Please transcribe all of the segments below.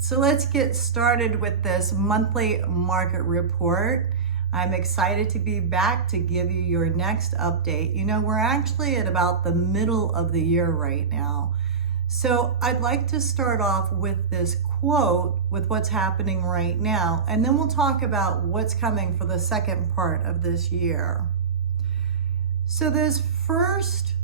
so let's get started with this monthly market report. I'm excited to be back to give you your next update. You know, we're actually at about the middle of the year right now. So I'd like to start off with this quote with what's happening right now, and then we'll talk about what's coming for the second part of this year. So this first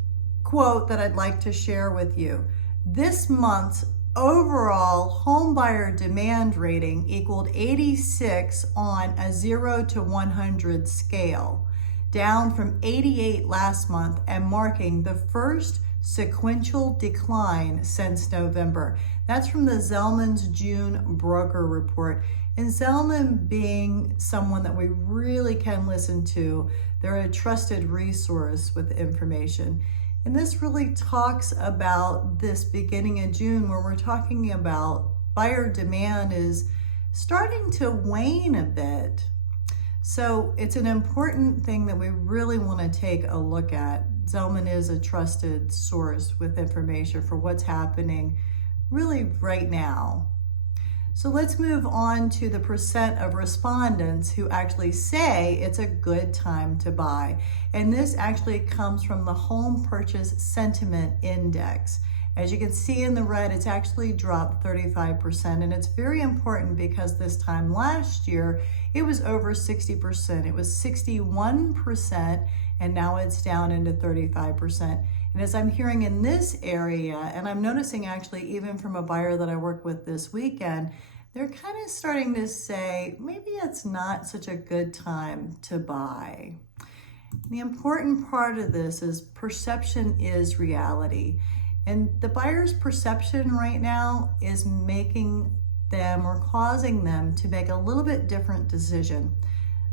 quote that I'd like to share with you, this month's overall home buyer demand rating equaled 86 on a 0 to 100 scale, down from 88 last month and marking the first sequential decline since November. That's from the Zelman's June broker report. And Zelman being someone that we really can listen to, they're a trusted resource with information. And this really talks about this beginning of June where we're talking about buyer demand is starting to wane a bit. So it's an important thing that we really want to take a look at. Zelman is a trusted source with information for what's happening really right now. So let's move on to the percent of respondents who actually say it's a good time to buy. And this actually comes from the Home Purchase Sentiment Index. As you can see in the red, it's actually dropped 35%. And it's very important because this time last year, it was over 60%. It was 61%, and now it's down into 35%. And as I'm hearing in this area, and I'm noticing actually even from a buyer that I worked with this weekend, they're kind of starting to say, maybe it's not such a good time to buy. The important part of this is perception is reality. And the buyer's perception right now is making them or causing them to make a little bit different decision.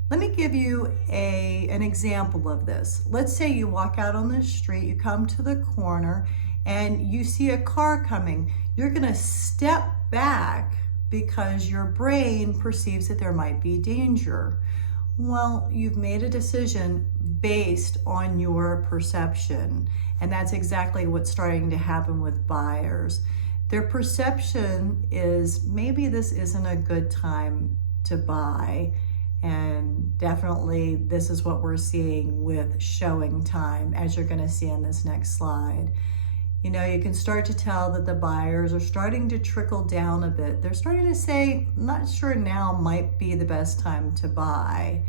Let me give you an example of this. Let's say you walk out on the street, you come to the corner, and you see a car coming. You're gonna step back because your brain perceives that there might be danger. Well, you've made a decision based on your perception, and that's exactly what's starting to happen with buyers. Their perception is maybe this isn't a good time to buy. And definitely this is what we're seeing with showing time, as you're gonna see in this next slide. You know, you can start to tell that the buyers are starting to trickle down a bit. They're starting to say, not sure now might be the best time to buy.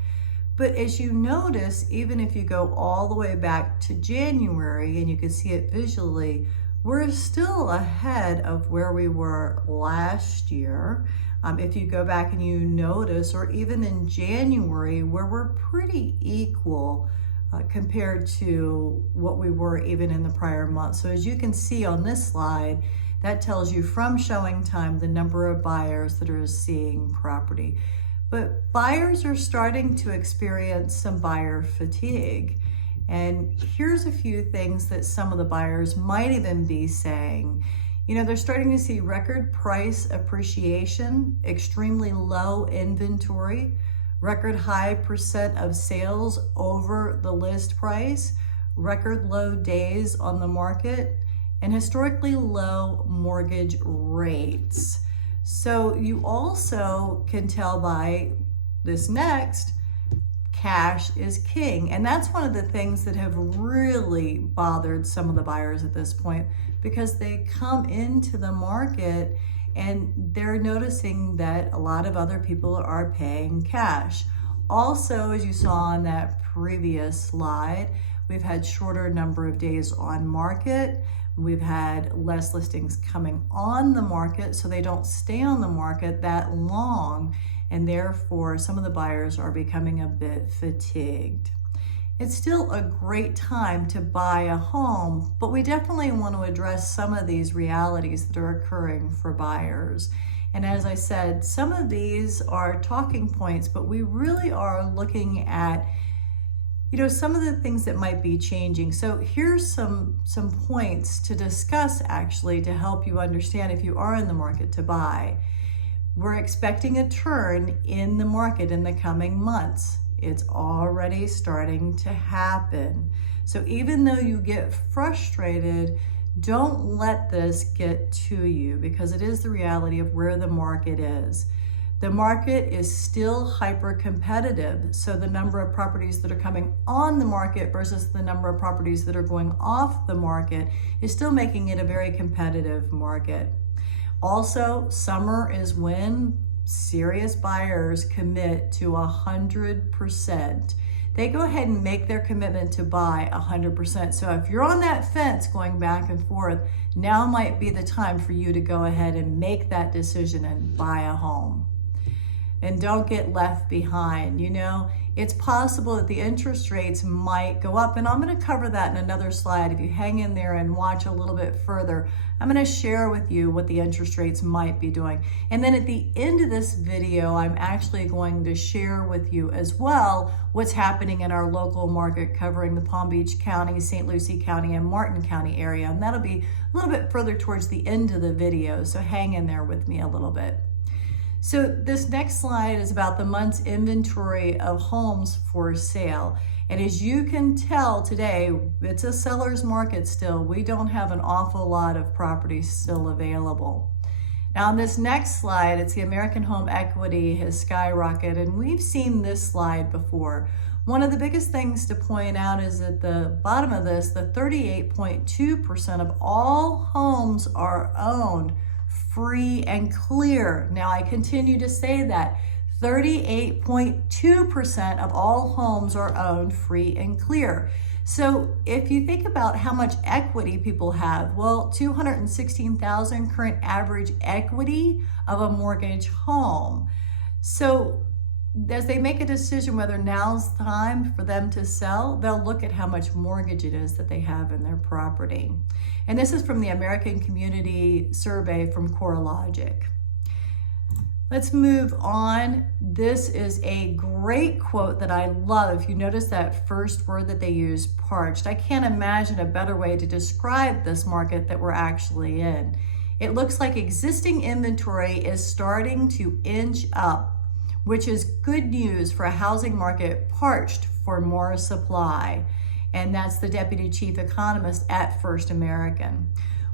But as you notice, even if you go all the way back to January, and you can see it visually, we're still ahead of where we were last year. If you go back and you notice, or even in January, where we're pretty equal compared to what we were even in the prior month. So as you can see on this slide, that tells you from showing time the number of buyers that are seeing property. But buyers are starting to experience some buyer fatigue. And here's a few things that some of the buyers might even be saying. You know, they're starting to see record price appreciation, extremely low inventory, record high percent of sales over the list price, record low days on the market, and historically low mortgage rates. So you also can tell by this next, cash is king. And that's one of the things that have really bothered some of the buyers at this point, because they come into the market and they're noticing that a lot of other people are paying cash. Also, as you saw on that previous slide, we've had shorter number of days on market. We've had less listings coming on the market, so they don't stay on the market that long, and therefore some of the buyers are becoming a bit fatigued. It's still a great time to buy a home, but we definitely want to address some of these realities that are occurring for buyers. And as I said, some of these are talking points, but we really are looking at, you know, some of the things that might be changing. So here's some points to discuss actually to help you understand if you are in the market to buy. We're expecting a turn in the market in the coming months. It's already starting to happen. So even though you get frustrated, Don't let this get to you, because it is the reality of where the market is. The market is still hyper competitive. So the number of properties that are coming on the market versus the number of properties that are going off the market is still making it a very competitive market. Also, summer is when serious buyers commit to 100%. They go ahead and make their commitment to buy 100%. So if you're on that fence going back and forth, now might be the time for you to go ahead and make that decision and buy a home. And don't get left behind. You know, it's possible that the interest rates might go up, and I'm going to cover that in another slide. If you hang in there and watch a little bit further, I'm going to share with you what the interest rates might be doing. And then at the end of this video, I'm actually going to share with you as well what's happening in our local market covering the Palm Beach County, St. Lucie County, and Martin County area. And that'll be a little bit further towards the end of the video, so hang in there with me a little bit. So this next slide is about the month's inventory of homes for sale. And as you can tell today, it's a seller's market still. We don't have an awful lot of properties still available. Now on this next slide, it's the American home equity has skyrocketed, and we've seen this slide before. One of the biggest things to point out is at the bottom of this, the 38.2% of all homes are owned free and clear. Now I continue to say that 38.2% of all homes are owned free and clear. So if you think about how much equity people have, well, 216,000 current average equity of a mortgage home. So as they make a decision whether now's time for them to sell, they'll look at how much mortgage it is that they have in their property. And this is from the American Community Survey from CoreLogic. Let's move on. This is a great quote that I love. If you notice that first word that they use, parched, I can't imagine a better way to describe this market that we're actually in. It looks like existing inventory is starting to inch up, which is good news for a housing market parched for more supply. And that's the Deputy Chief Economist at First American.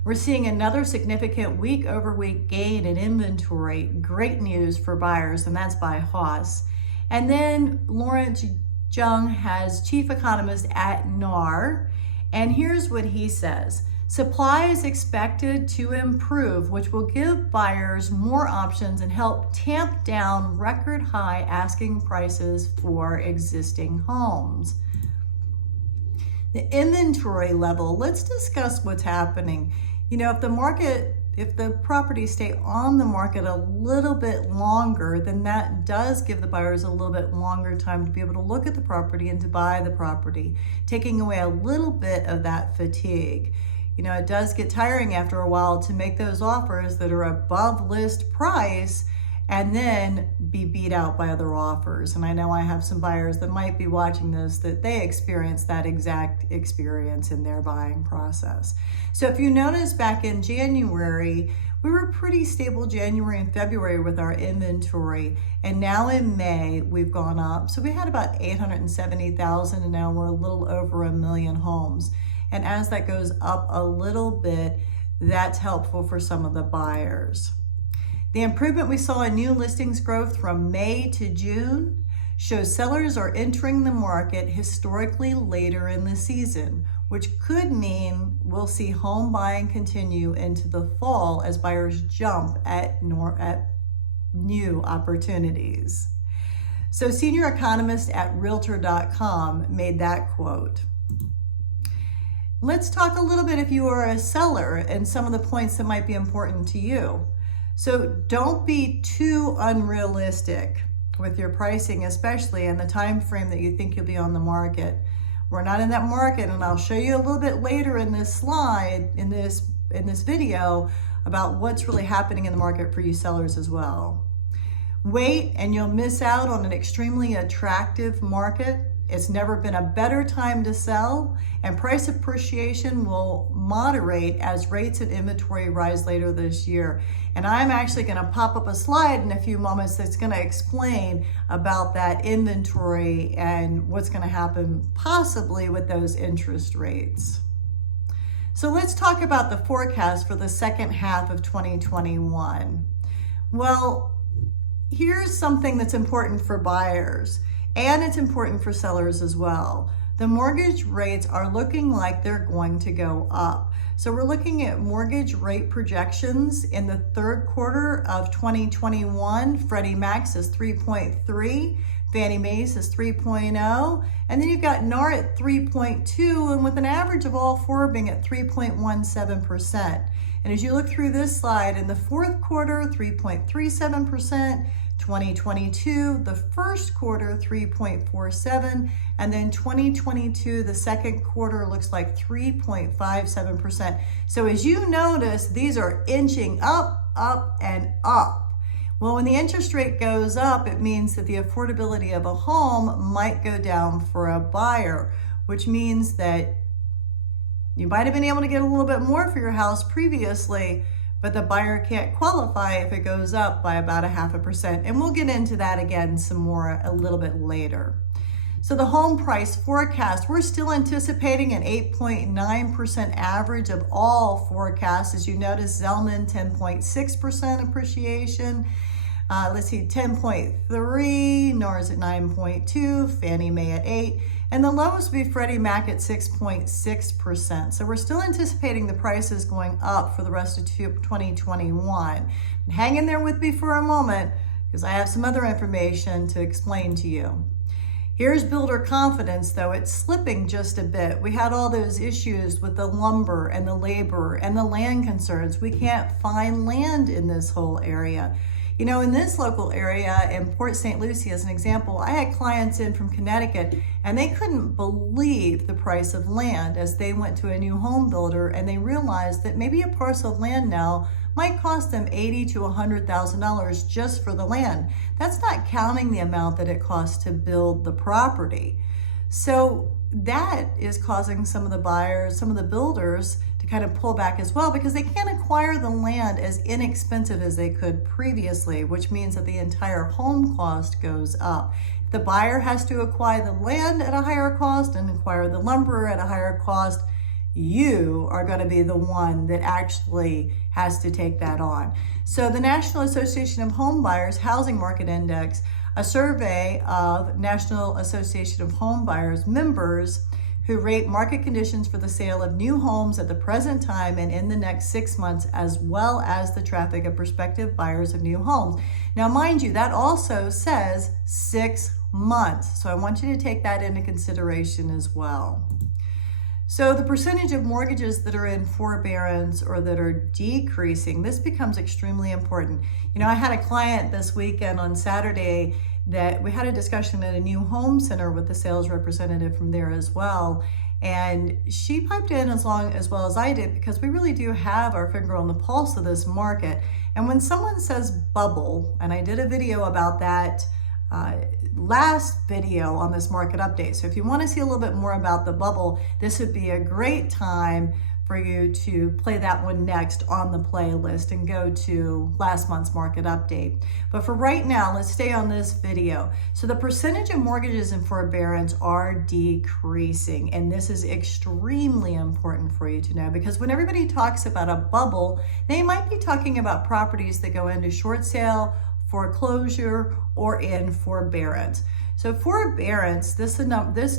We're seeing another significant week-over-week gain in inventory. Great news for buyers, and that's by Haas. And then Lawrence Jung has Chief Economist at NAR, and here's what he says. Supply is expected to improve, which will give buyers more options and help tamp down record high asking prices for existing homes. The inventory level, let's discuss what's happening. You know, if the properties stay on the market a little bit longer, then that does give the buyers a little bit longer time to be able to look at the property and to buy the property, taking away a little bit of that fatigue. You know, it does get tiring after a while to make those offers that are above list price and then be beat out by other offers. And I know I have some buyers that might be watching this that they experience that exact experience in their buying process. So if you notice back in January, we were pretty stable January and February with our inventory. And now in May, we've gone up. So we had about 870,000 and now we're a little over 1 million homes. And as that goes up a little bit, that's helpful for some of the buyers. The improvement we saw in new listings growth from May to June shows sellers are entering the market historically later in the season, which could mean we'll see home buying continue into the fall as buyers jump at new opportunities. So senior economist at Realtor.com made that quote. Let's talk a little bit if you are a seller and some of the points that might be important to you. So don't be too unrealistic with your pricing, especially in the time frame that you think you'll be on the market. We're not in that market, and I'll show you a little bit later in this slide, in this video, about what's really happening in the market for you sellers as well. Wait, and you'll miss out on an extremely attractive market. It's never been a better time to sell, and price appreciation will moderate as rates and inventory rise later this year. And I'm actually going to pop up a slide in a few moments that's going to explain about that inventory and what's going to happen possibly with those interest rates. So let's talk about the forecast for the second half of 2021. Well, here's something that's important for buyers, and it's important for sellers as well. The mortgage rates are looking like they're going to go up. So we're looking at mortgage rate projections in the third quarter of 2021. Freddie Mac says 3.3, Fannie Mae says 3.0, and then you've got NAR at 3.2, and with an average of all four being at 3.17%. And as you look through this slide, in the fourth quarter, 3.37%, 2022, the first quarter, 3.47, and then 2022, the second quarter looks like 3.57%. So as you notice, these are inching up, up, and up. Well, when the interest rate goes up, it means that the affordability of a home might go down for a buyer, which means that you might have been able to get a little bit more for your house previously, but the buyer can't qualify if it goes up by about 0.5%. And we'll get into that again some more a little bit later. So the home price forecast, we're still anticipating an 8.9% average of all forecasts. As you notice, Zelman 10.6% appreciation. Let's see, 10.3, NAR's at 9.2, Fannie Mae at 8, and the lowest would be Freddie Mac at 6.6%. So we're still anticipating the prices going up for the rest of 2021. Hang in there with me for a moment, because I have some other information to explain to you. Here's builder confidence, though. It's slipping just a bit. We had all those issues with the lumber and the labor and the land concerns. We can't find land in this whole area. You know, in this local area, in Port St. Lucie as an example, I had clients in from Connecticut, and they couldn't believe the price of land as they went to a new home builder, and they realized that maybe a parcel of land now might cost them $80,000 to $100,000 just for the land. That's not counting the amount that it costs to build the property. So that is causing some of the buyers, some of the builders to kind of pull back as well, because they can't acquire the land as inexpensive as they could previously, which means that the entire home cost goes up. If the buyer has to acquire the land at a higher cost and acquire the lumber at a higher cost, you are going to be the one that actually has to take that on. So the National Association of Home Buyers Housing Market Index, a survey of National Association of Home Buyers members who rate market conditions for the sale of new homes at the present time and in the next 6 months, as well as the traffic of prospective buyers of new homes. Now, mind you, that also says 6 months. So I want you to take that into consideration as well. So the percentage of mortgages that are in forbearance or that are decreasing, this becomes extremely important. You know, I had a client this weekend on Saturday that we had a discussion at a new home center with the sales representative from there as well. And she piped in as well as I did, because we really do have our finger on the pulse of this market. And when someone says bubble, and I did a video about that last video on this market update. So if you want to see a little bit more about the bubble, this would be a great time for you to play that one next on the playlist and go to last month's market update. But for right now, let's stay on this video. So the percentage of mortgages in forbearance are decreasing, and this is extremely important for you to know, because when everybody talks about a bubble, they might be talking about properties that go into short sale, foreclosure, or in forbearance. So forbearance, this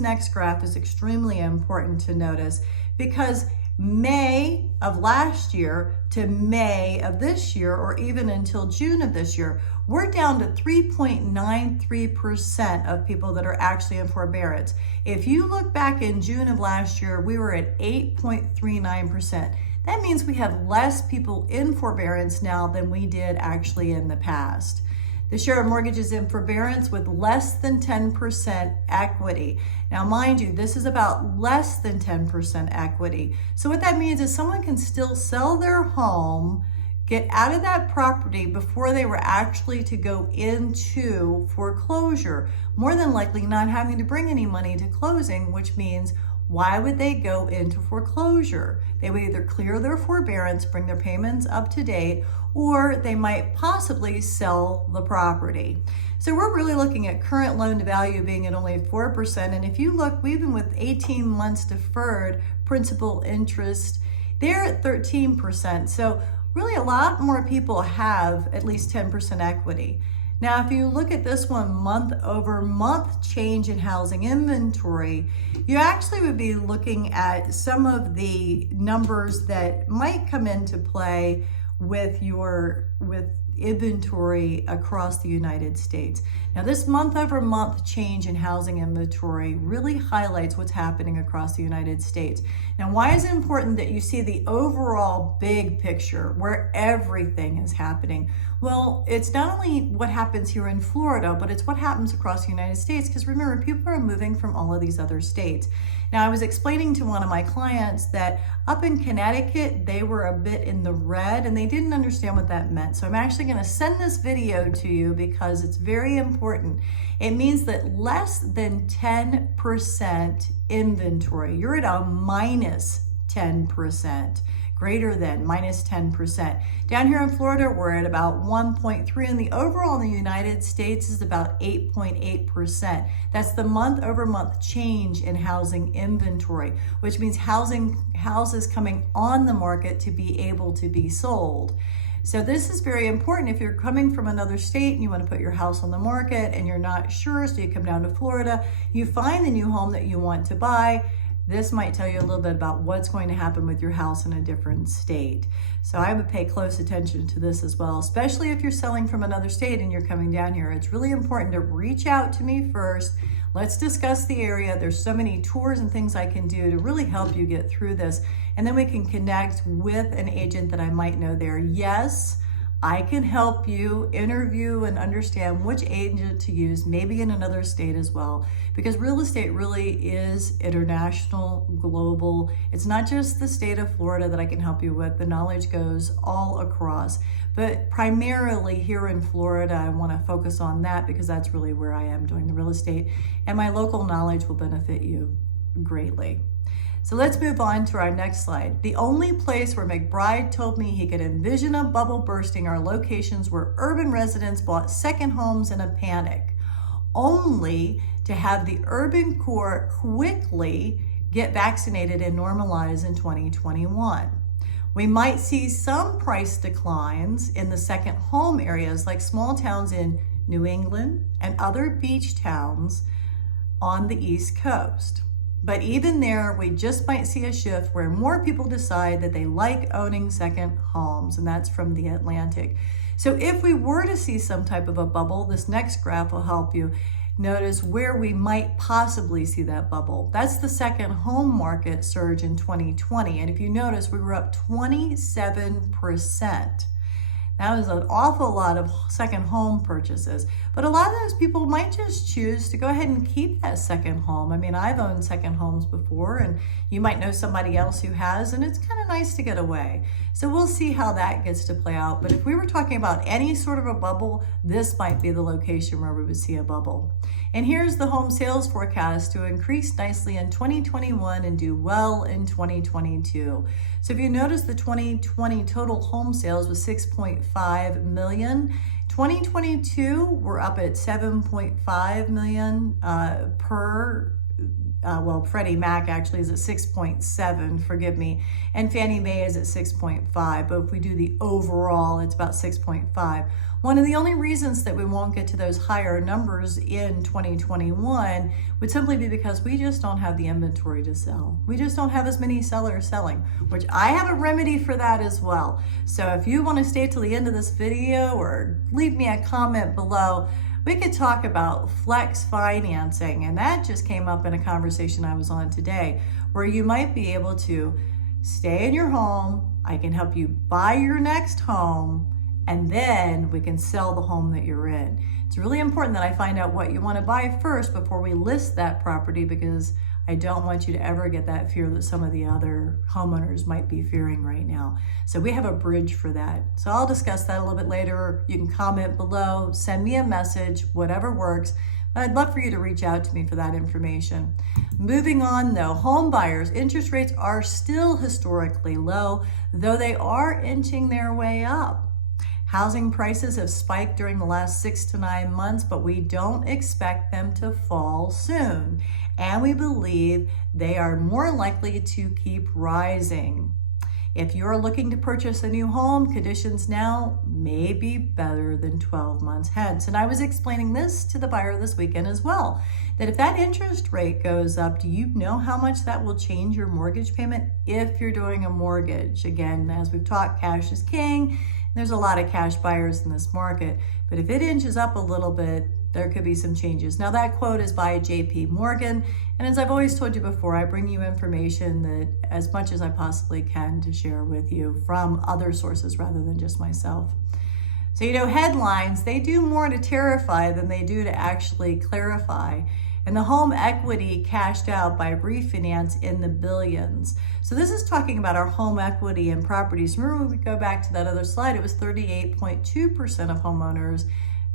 next graph is extremely important to notice, because May of last year to May of this year, or even until June of this year, we're down to 3.93% of people that are actually in forbearance. If you look back in June of last year, we were at 8.39%. That means we have less people in forbearance now than we did actually in the past. The share of mortgages in forbearance with less than 10% equity. Now, mind you, this is about less than 10% equity. So what that means is someone can still sell their home, get out of that property before they were actually to go into foreclosure, more than likely not having to bring any money to closing, which means why would they go into foreclosure? They would either clear their forbearance, bring their payments up to date, or they might possibly sell the property. So we're really looking at current loan to value being at only 4%. And if you look, even with 18 months deferred principal interest, They're at 13%. So really a lot more people have at least 10% equity. Now, if you look at this one, month over month change in housing inventory, you actually would be looking at some of the numbers that might come into play with inventory across the United States. Now, this month over month change in housing inventory really highlights what's happening across the United States. Now, why is it important that you see the overall big picture where everything is happening? Well, it's not only what happens here in Florida, but it's what happens across the United States, because remember, people are moving from all of these other states. Now, I was explaining to one of my clients that up in Connecticut, they were a bit in the red and they didn't understand what that meant. So I'm actually going to send this video to you because it's very important. It means that less than 10% inventory, you're at a minus 10%. Greater than minus 10%. Down here in Florida, we're at about 1.3, and the overall in the United States is about 8.8%. That's the month over month change in housing inventory, which means houses coming on the market to be able to be sold. So this is very important. If you're coming from another state and you want to put your house on the market and you're not sure, so you come down to Florida, you find the new home that you want to buy. This might tell you a little bit about what's going to happen with your house in a different state. So I would pay close attention to this as well, especially if you're selling from another state and you're coming down here. It's really important to reach out to me first. Let's discuss the area. There's so many tours and things I can do to really help you get through this. And then we can connect with an agent that I might know there. Yes, I can help you interview and understand which agent to use, maybe in another state as well, because real estate really is international, global. It's not just the state of Florida that I can help you with. The knowledge goes all across, but primarily here in Florida, I want to focus on that because that's really where I am doing the real estate, and my local knowledge will benefit you greatly. So let's move on to our next slide. The only place where McBride told me he could envision a bubble bursting are locations where urban residents bought second homes in a panic, only to have the urban core quickly get vaccinated and normalize in 2021. We might see some price declines in the second home areas like small towns in New England and other beach towns on the East Coast. But even there, we just might see a shift where more people decide that they like owning second homes, and that's from The Atlantic. So if we were to see some type of a bubble, this next graph will help you notice where we might possibly see that bubble. That's the second home market surge in 2020. And if you notice, we were up 27%. That was an awful lot of second home purchases. But a lot of those people might just choose to go ahead and keep that second home. I mean, I've owned second homes before, and you might know somebody else who has, and it's kind of nice to get away. So we'll see how that gets to play out. But if we were talking about any sort of a bubble, this might be the location where we would see a bubble. And here's the home sales forecast to increase nicely in 2021 and do well in 2022. So if you notice, the 2020 total home sales was 6.5 million. 2022, we're up at 7.5 million Freddie Mac actually is at 6.7, forgive me, and Fannie Mae is at 6.5, but if we do the overall, it's about 6.5. One of the only reasons that we won't get to those higher numbers in 2021 would simply be because we just don't have the inventory to sell. We just don't have as many sellers selling, which I have a remedy for that as well. So if you want to stay till the end of this video or leave me a comment below, we could talk about flex financing, and that just came up in a conversation I was on today, where you might be able to stay in your home. I can help you buy your next home, and then we can sell the home that you're in. It's really important that I find out what you want to buy first before we list that property, because I don't want you to ever get that fear that some of the other homeowners might be fearing right now. So we have a bridge for that. So I'll discuss that a little bit later. You can comment below, send me a message, whatever works. But I'd love for you to reach out to me for that information. Moving on though, home buyers, interest rates are still historically low, though they are inching their way up. Housing prices have spiked during the last 6 to 9 months, but we don't expect them to fall soon. And we believe they are more likely to keep rising. If you're looking to purchase a new home, conditions now may be better than 12 months hence. And I was explaining this to the buyer this weekend as well, that if that interest rate goes up, do you know how much that will change your mortgage payment if you're doing a mortgage? Again, as we've talked, cash is king. There's a lot of cash buyers in this market, but if it inches up a little bit, there could be some changes. Now that quote is by JP Morgan, and as I've always told you before, I bring you information that as much as I possibly can to share with you from other sources rather than just myself. So headlines, they do more to terrify than they do to actually clarify. And the home equity cashed out by refinance in the billions. So this is talking about our home equity in properties. Remember, when we go back to that other slide, it was 38.2% of homeowners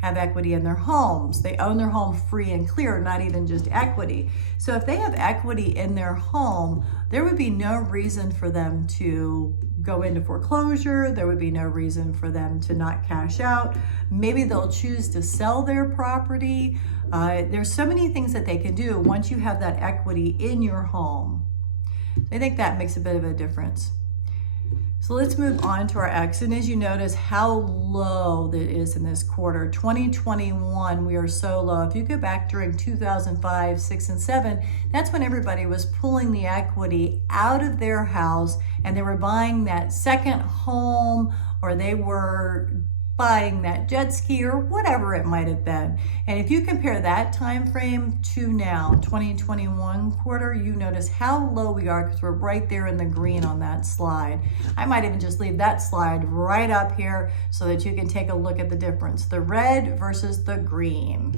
have equity in their homes. They own their home free and clear, not even just equity. So if they have equity in their home, there would be no reason for them to go into foreclosure. There would be no reason for them to not cash out. Maybe they'll choose to sell their property. There's so many things that they can do once you have that equity in your home. I think that makes a bit of a difference. So let's move on to our X. And as you notice how low that is in this quarter, 2021, we are so low. If you go back during 2005, 6, and 7, that's when everybody was pulling the equity out of their house and they were buying that second home, or they were buying that jet ski or whatever it might have been. And if you compare that time frame to now, 2021 quarter, you notice how low we are because we're right there in the green on that slide. I might even just leave that slide right up here so that you can take a look at the difference, the red versus the green.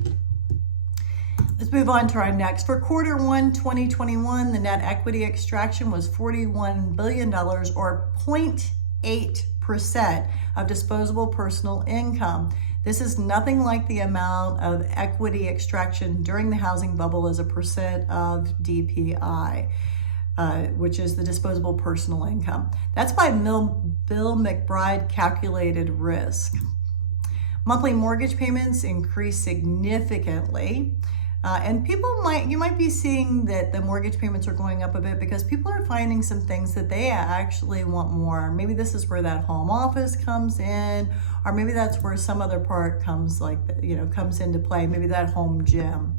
Let's move on to our next. For quarter 1, 2021, the net equity extraction was $41 billion, or 0.8% of disposable personal income. This is nothing like the amount of equity extraction during the housing bubble as a percent of DPI, which is the disposable personal income. That's by Bill McBride calculated risk. Monthly mortgage payments increased significantly. And you might be seeing that the mortgage payments are going up a bit because people are finding some things that they actually want more. Maybe this is where that home office comes in, or maybe that's where some other part comes into play, maybe that home gym.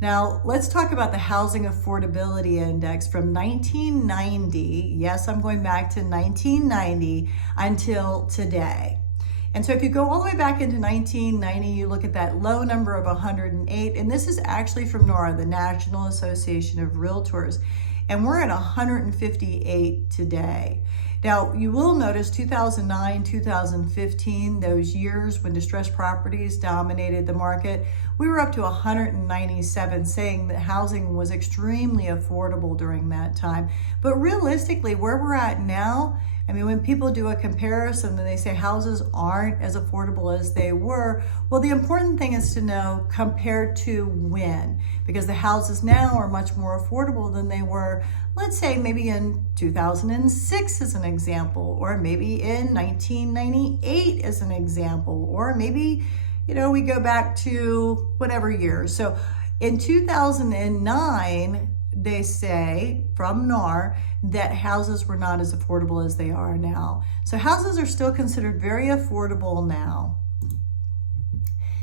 Now, let's talk about the Housing Affordability Index from 1990. Yes, I'm going back to 1990 until today. And so if you go all the way back into 1990, you look at that low number of 108, and this is actually from NAR, the National Association of Realtors, and we're at 158 today. Now, you will notice 2009, 2015, those years when distressed properties dominated the market, we were up to 197, saying that housing was extremely affordable during that time. But realistically, where we're at now, I mean, when people do a comparison and they say houses aren't as affordable as they were, well, the important thing is to know compared to when, because the houses now are much more affordable than they were, let's say maybe in 2006 as an example, or maybe in 1998 as an example, or maybe, we go back to whatever year. So in 2009, they say from NAR that houses were not as affordable as they are now. So houses are still considered very affordable now.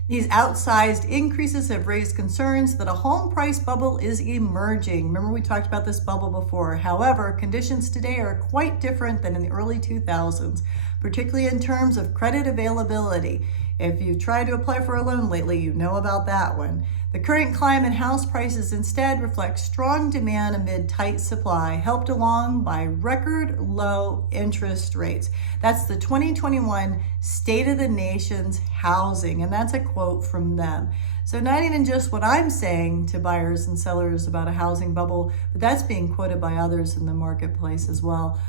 These outsized increases have raised concerns that a home price bubble is emerging. Remember, we talked about this bubble before. However, conditions today are quite different than in the early 2000s, particularly in terms of credit availability. If you've tried to apply for a loan lately, you know about that one. The current climate house prices instead reflect strong demand amid tight supply, helped along by record low interest rates. That's the 2021 State of the Nation's Housing, and that's a quote from them. So not even just what I'm saying to buyers and sellers about a housing bubble, but that's being quoted by others in the marketplace as well.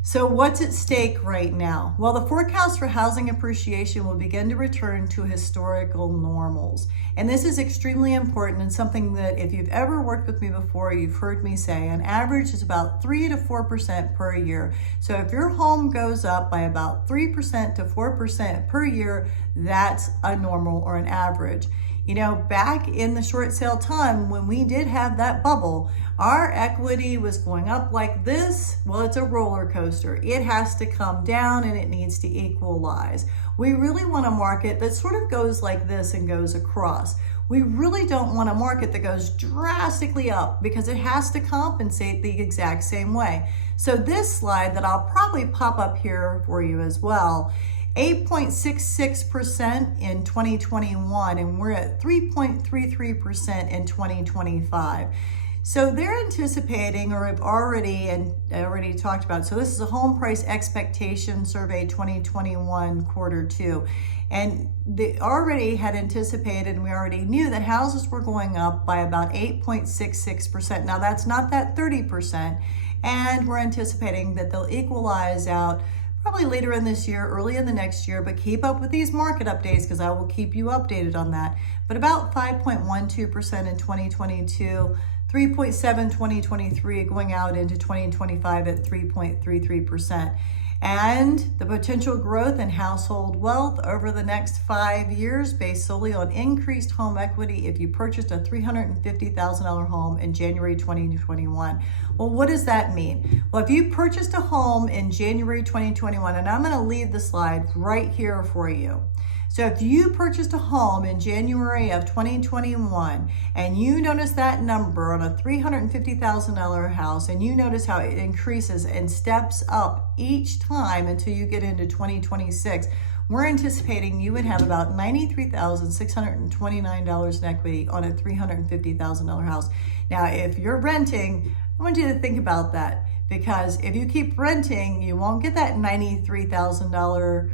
So what's at stake right now? Well, the forecast for housing appreciation will begin to return to historical normals. And this is extremely important and something that if you've ever worked with me before, you've heard me say, on average is about 3 to 4% per year. So if your home goes up by about 3% to 4% per year, that's a normal or an average. You know, back in the short sale time when we did have that bubble, our equity was going up like this. Well, it's a roller coaster. It has to come down and it needs to equalize. We really want a market that sort of goes like this and goes across. We really don't want a market that goes drastically up because it has to compensate the exact same way. So this slide that I'll probably pop up here for you as well, 8.66% in 2021, and we're at 3.33% in 2025. So they're anticipating, or have already talked about, so this is a home price expectation survey 2021 quarter 2. And they already had anticipated, and we already knew that houses were going up by about 8.66%. Now that's not that 30%. And we're anticipating that they'll equalize out probably later in this year, early in the next year, but keep up with these market updates because I will keep you updated on that. But about 5.12% in 2022, 3.7 2023, going out into 2025 at 3.33%. And the potential growth in household wealth over the next 5 years based solely on increased home equity if you purchased a $350,000 home in January 2021. Well, what does that mean? Well, if you purchased a home in January 2021, and I'm going to leave the slide right here for you. So if you purchased a home in January of 2021 and you notice that number on a $350,000 house and you notice how it increases and steps up each time until you get into 2026, we're anticipating you would have about $93,629 in equity on a $350,000 house. Now, if you're renting, I want you to think about that, because if you keep renting, you won't get that $93,000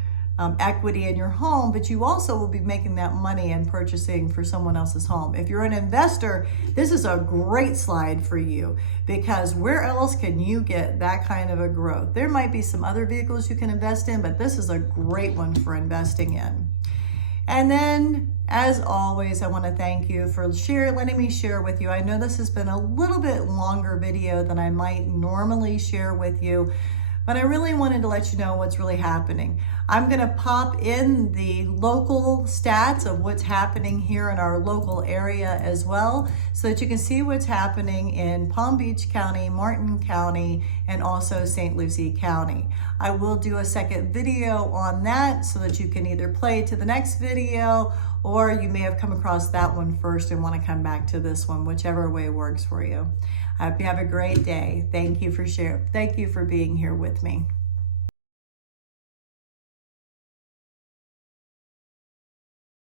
equity in your home, but you also will be making that money and purchasing for someone else's home. If you're an investor, this is a great slide for you, because where else can you get that kind of a growth? There might be some other vehicles you can invest in, but this is a great one for investing in. And then, as always, I want to thank you for letting me share with you. I know this has been a little bit longer video than I might normally share with you, but I really wanted to let you know what's really happening. I'm gonna pop in the local stats of what's happening here in our local area as well, so that you can see what's happening in Palm Beach County, Martin County, and also St. Lucie County. I will do a second video on that so that you can either play to the next video, or you may have come across that one first and want to come back to this one, whichever way works for you. I hope you have a great day. Thank you for being here with me.